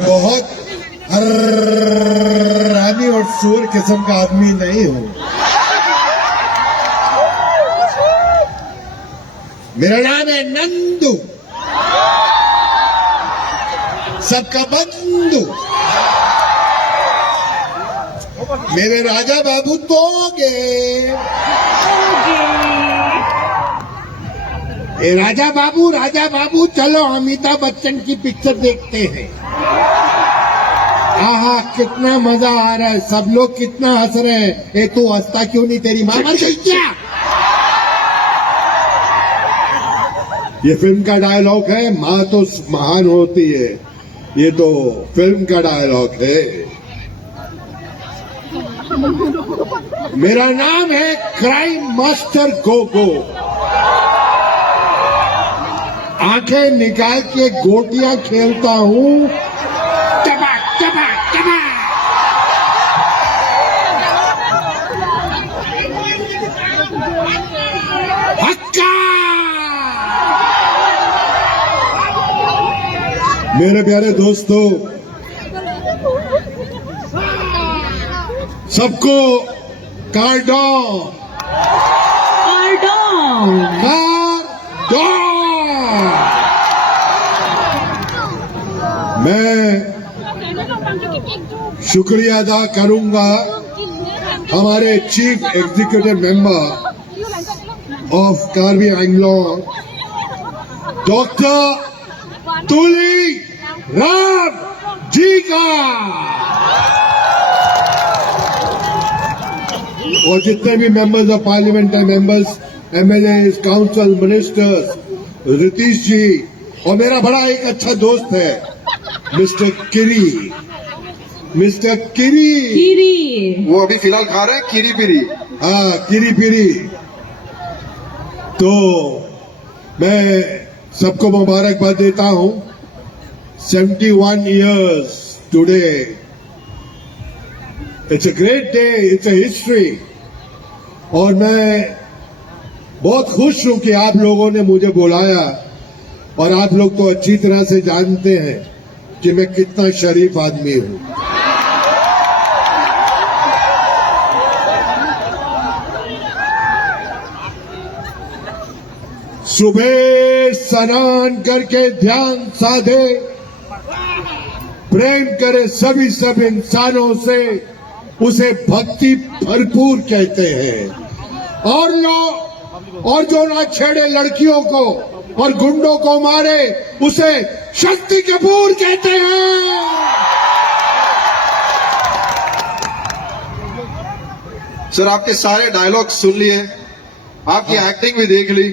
बहुत हरामी और सूर किस्म का आदमी नहीं हूं। मेरा नाम है नंदू, सबका बंधु। मेरे राजा बाबू तोगे। ए राजा बाबू चलो अमिताभ बच्चन की पिक्चर देखते हैं। आहा कितना मजा आ रहा है, सब लोग कितना हंस रहे हैं। ए तू हंसता क्यों नहीं, तेरी मां मर गई क्या? ये फिल्म का डायलॉग है, मां तो महान होती है। ये तो फिल्म का डायलॉग है। मेरा नाम है क्राइम मास्टर गोगो। आंखें निकाल के गोटियां खेलता हूं। टपक टपक टपक। हक्का। मेरे प्यारे दोस्तों, सबको कार्डॉन मैं शुक्रिया अदा करूंगा हमारे chief executive member of Karbi Anglong doctor Tuli Ram ji का, और जितने भी मेंबर्स ऑफ पार्लियामेंट है, members, MLA, council, ministers, Ritish ji, और मेरा बड़ा एक अच्छा दोस्त है मिस्टर किरी। वो अभी फिलहाल खा रहे हैं किरी पिरी। हाँ, किरी पिरी। तो मैं सबको मुबारकबाद देता हूं। 71 years today. It's a great day. It's a history. और मैं बहुत खुश हूं कि आप लोगों ने मुझे बुलाया, और आप लोग तो अच्छी तरह से जानते हैं कि मैं कितना शरीफ आदमी हूं। सुबह स्नान करके ध्यान साधे, प्रेम करे सभी सब इंसानों से, उसे भक्ति भरपूर कहते हैं। और जो ना छेड़े लड़कियों को और गुंडों को मारे, उसे शक्ति कपूर कहते हैं। सर, आपके सारे डायलॉग सुन लिए, आपकी एक्टिंग भी देख ली,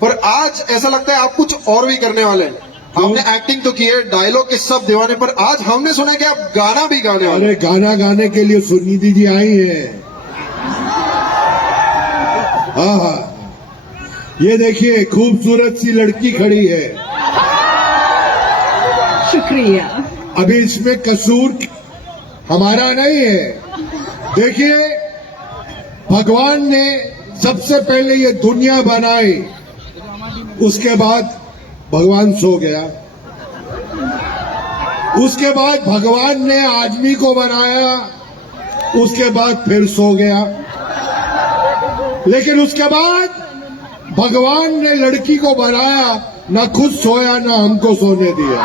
पर आज ऐसा लगता है आप कुछ और भी करने वाले हैं। आपने एक्टिंग तो की है, डायलॉग के सब दीवाने, पर आज हमने सुना कि आप गाना भी गाने वाले। अरे गाना गाने के लिए सुनिधि जी आई हैं। हाँ, ये देखिए खूबसूरत सी लड़की खड़ी है। शुक्रिया। अभी इसमें कसूर हमारा नहीं है। देखिए, भगवान ने सबसे पहले ये दुनिया बनाई, उसके बाद भगवान सो गया। उसके बाद भगवान ने आदमी को बनाया, उसके बाद फिर सो गया। लेकिन उसके बाद भगवान ने लड़की को बनाया, ना खुद सोया ना हमको सोने दिया।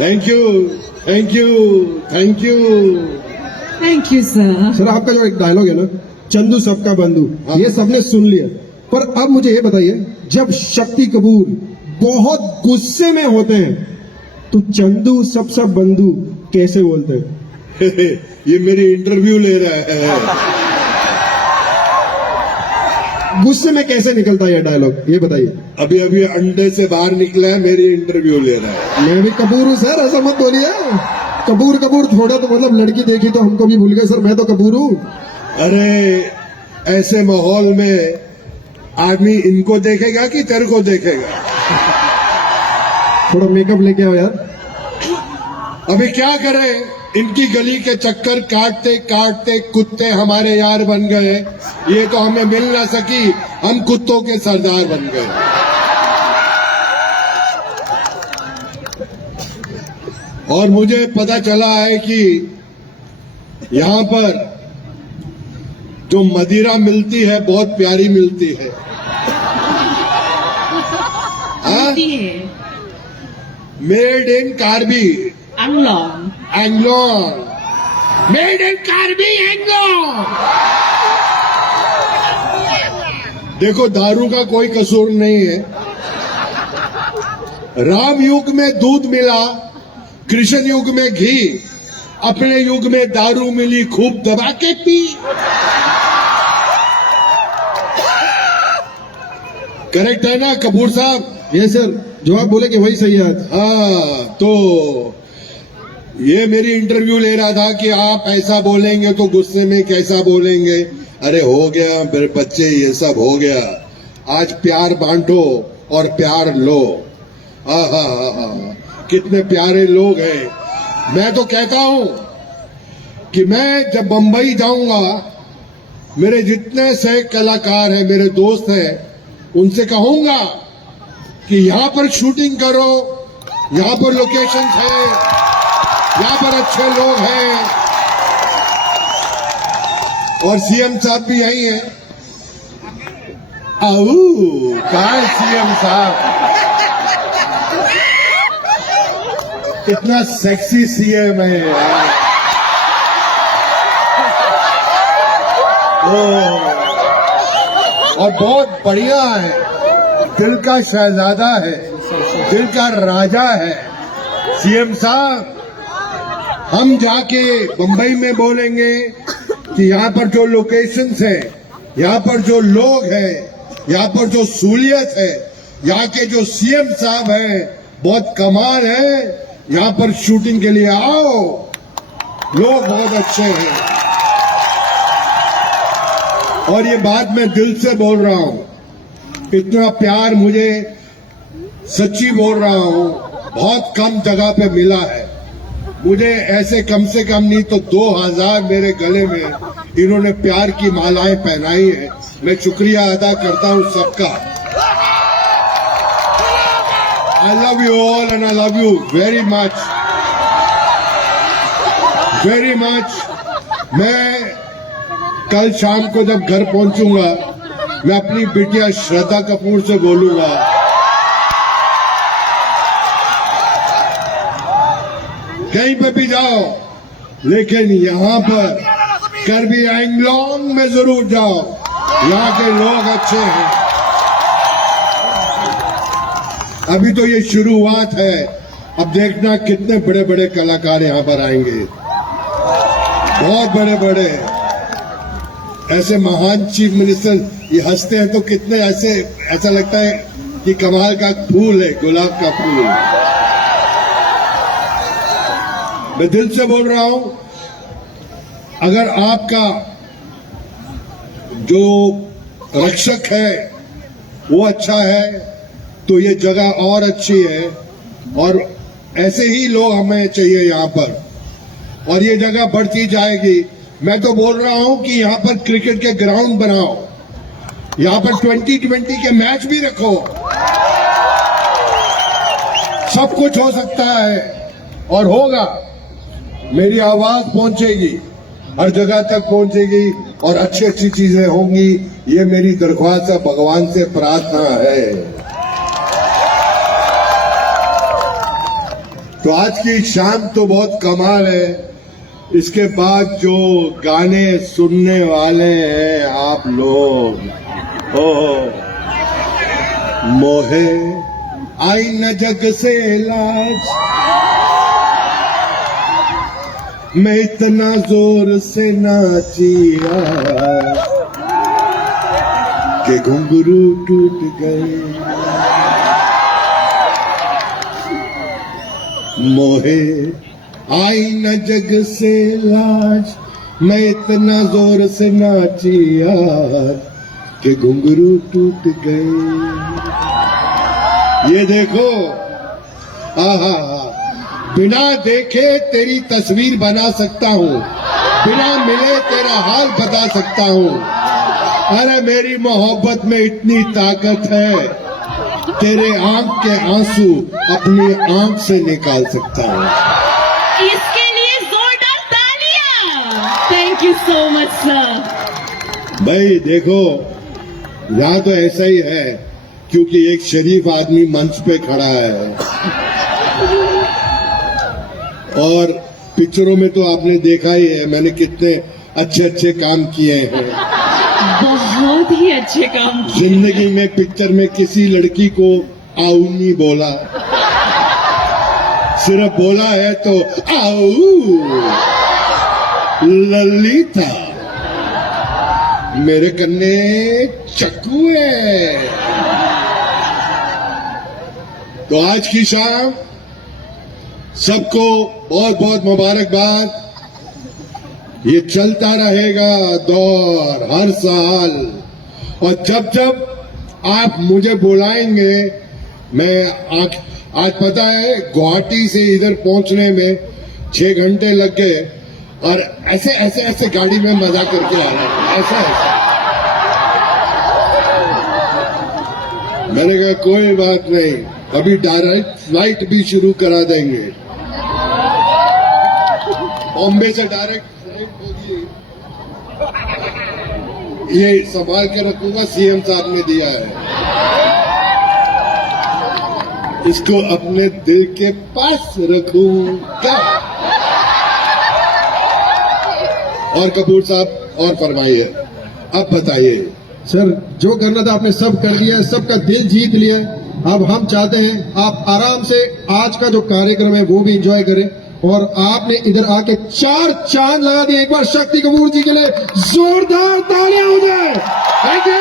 Thank you, thank you, thank you, thank you sir. Sir, आपका जो एक डायलॉग है ना, चंदू सबका बंधु, ये सबने सुन लिया, पर अब मुझे ये बताइए, जब शक्ति कपूर बहुत गुस्से में होते हैं तो चंदू सबका बंधु कैसे बोलते हैं? ये मेरी इंटरव्यू ले रहा है। गुस्से में कैसे निकलता है ये डायलॉग, ये बताइए। अभी अभी अंडे से बाहर निकला है, मेरी इंटरव्यू ले रहा है। मैं भी कपूर हूँ सर, ऐसा मत बोलिए। कपूर थोड़ा तो मतलब लड़की देखी तो हमको भी भूल गए सर, मैं तो कपूर हूँ। अरे ऐसे माहौल में आदमी इनको देखेगा कि तेरे को देखेगा? थोड़ा मेकअप लेके आओ यार। अभी क्या करें, इनकी गली के चक्कर काटते काटते कुत्ते हमारे यार बन गए। ये तो हमें मिल ना सकी, हम कुत्तों के सरदार बन गए। और मुझे पता चला है कि यहां पर जो मदिरा मिलती है बहुत प्यारी मिलती है। Made in Karbi Anglong. Anglong, made in Karbi Anglong. देखो, दारू का कोई कसूर नहीं है। राम युग में दूध मिला, कृष्ण युग में घी, अपने युग में दारू मिली, खूब दबा के पी। करेक्ट है ना कपूर साहब? ये सर जो आप बोले कि वही सही है। हाँ, तो ये मेरी इंटरव्यू ले रहा था कि आप ऐसा बोलेंगे तो गुस्से में कैसा बोलेंगे। अरे हो गया मेरे बच्चे, ये सब हो गया। आज प्यार बांटो और प्यार लो। कितने प्यारे लोग हैं। मैं तो कहता हूं कि मैं जब बंबई जाऊंगा, मेरे जितने से कलाकार हैं, मेरे दोस्त हैं, उनसे कहूंगा कि यहां पर शूटिंग करो, यहां पर लोकेशन है, यहां पर अच्छे लोग हैं। और सीएम साहब भी यही हैं। कहा है सीएम साहब? कितना सेक्सी सीएम है यार। और बहुत बढ़िया है, दिल का शहजादा है, दिल का राजा है सीएम साहब। हम जाके बंबई में बोलेंगे कि यहाँ पर जो लोकेशंस है, यहाँ पर जो लोग हैं, यहाँ पर जो सहूलियत है, यहाँ के जो सीएम साहब हैं बहुत कमाल है, यहाँ पर शूटिंग के लिए आओ, लोग बहुत अच्छे हैं। और ये बात मैं दिल से बोल रहा हूं, इतना प्यार मुझे सच्ची बोल रहा हूं, बहुत कम जगह पे मिला है मुझे। ऐसे कम से कम नहीं तो 2000 मेरे गले में इन्होंने प्यार की मालाएं पहनाई है। मैं शुक्रिया अदा करता हूं सबका। I love you all and I love you very much, very much. मैं कल शाम को जब घर पहुंचूंगा, मैं अपनी बिटिया श्रद्धा कपूर से बोलूंगा, कहीं पे भी जाओ, लेकिन यहां पर कार्बी एंग्लोंग में जरूर जाओ, यहां के लोग अच्छे हैं। अभी तो ये शुरुआत है, अब देखना कितने बड़े बड़े कलाकार यहां पर आएंगे, बहुत बड़े बड़े। ऐसे महान चीफ मिनिस्टर ये हंसते हैं तो कितने ऐसा लगता है कि कमाल का फूल है, गुलाब का फूल। मैं दिल से बोल रहा हूं, अगर आपका जो रक्षक है वो अच्छा है तो ये जगह और अच्छी है, और ऐसे ही लोग हमें चाहिए यहां पर, और ये जगह बढ़ती जाएगी। मैं तो बोल रहा हूं कि यहां पर क्रिकेट के ग्राउंड बनाओ, यहां पर 2020 के मैच भी रखो, सब कुछ हो सकता है और होगा। मेरी आवाज पहुंचेगी, हर जगह तक पहुंचेगी और अच्छी अच्छी चीजें होंगी। ये मेरी दरख्वास्त है, भगवान से प्रार्थना है। तो आज की शाम तो बहुत कमाल है। इसके बाद जो गाने सुनने वाले हैं आप लोग, मोहे आई न जग से लाज, मैं इतना जोर से नाचिया कि घुंघरू टूट गए। मोहे आई न जग से लाज, मैं इतना जोर से नाचिया कि घुंघरू टूट गए। ये देखो, आहा, बिना देखे तेरी तस्वीर बना सकता हूँ, बिना मिले तेरा हाल बता सकता हूँ। अरे मेरी मोहब्बत में इतनी ताकत है, तेरे आंख के आंसू अपनी आंख से निकाल सकता हूँ। इसके लिए जोरदार तालियां। Thank you so much, sir. भाई देखो, यहाँ तो ऐसा ही है क्योंकि एक शरीफ आदमी मंच पे खड़ा है, और पिक्चरों में तो आपने देखा ही है मैंने कितने अच्छे अच्छे काम किए हैं। बहुत ही अच्छे काम किए। जिंदगी में पिक्चर में किसी लड़की को आऊ नहीं बोला, सिर्फ बोला है तो आऊ ललिता मेरे कन्ने चक्कू है। तो आज की शाम सबको बहुत बहुत मुबारकबाद। ये चलता रहेगा दौर हर साल, और जब जब आप मुझे बुलाएंगे, मैं आज पता है गुवाहाटी से इधर पहुंचने में 6 घंटे लग गए, और ऐसे ऐसे ऐसे गाड़ी में मजा करके आ रहा हूं, ऐसा ऐसा। मैंने कहा कोई बात नहीं, अभी डायरेक्ट फ्लाइट भी शुरू करा देंगे, बॉम्बे से डायरेक्ट फ्लाइट होगी। ये संभाल के रखूंगा, सीएम साहब ने दिया है, इसको अपने दिल के पास रखूंगा। और कपूर साहब और फरमाइए, अब बताइए। सर जो करना था आपने सब कर लिया, सबका दिल जीत लिया। अब हम चाहते हैं आप आराम से आज का जो कार्यक्रम है वो भी एंजॉय करें, और आपने इधर आके 4 चांद लगा दिए। एक बार शक्ति कपूर जी के लिए जोरदार तालियां हो जाए। Thank you.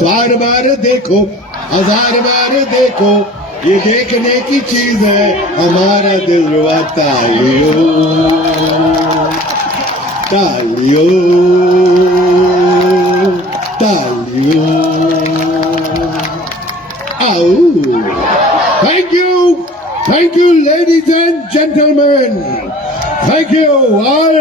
बार बार देखो, 1000 बार देखो, ये देखने की चीज है, हमारा दिल रुआ तालियों तालियों तालियों। Thank you ladies and gentlemen, thank you all.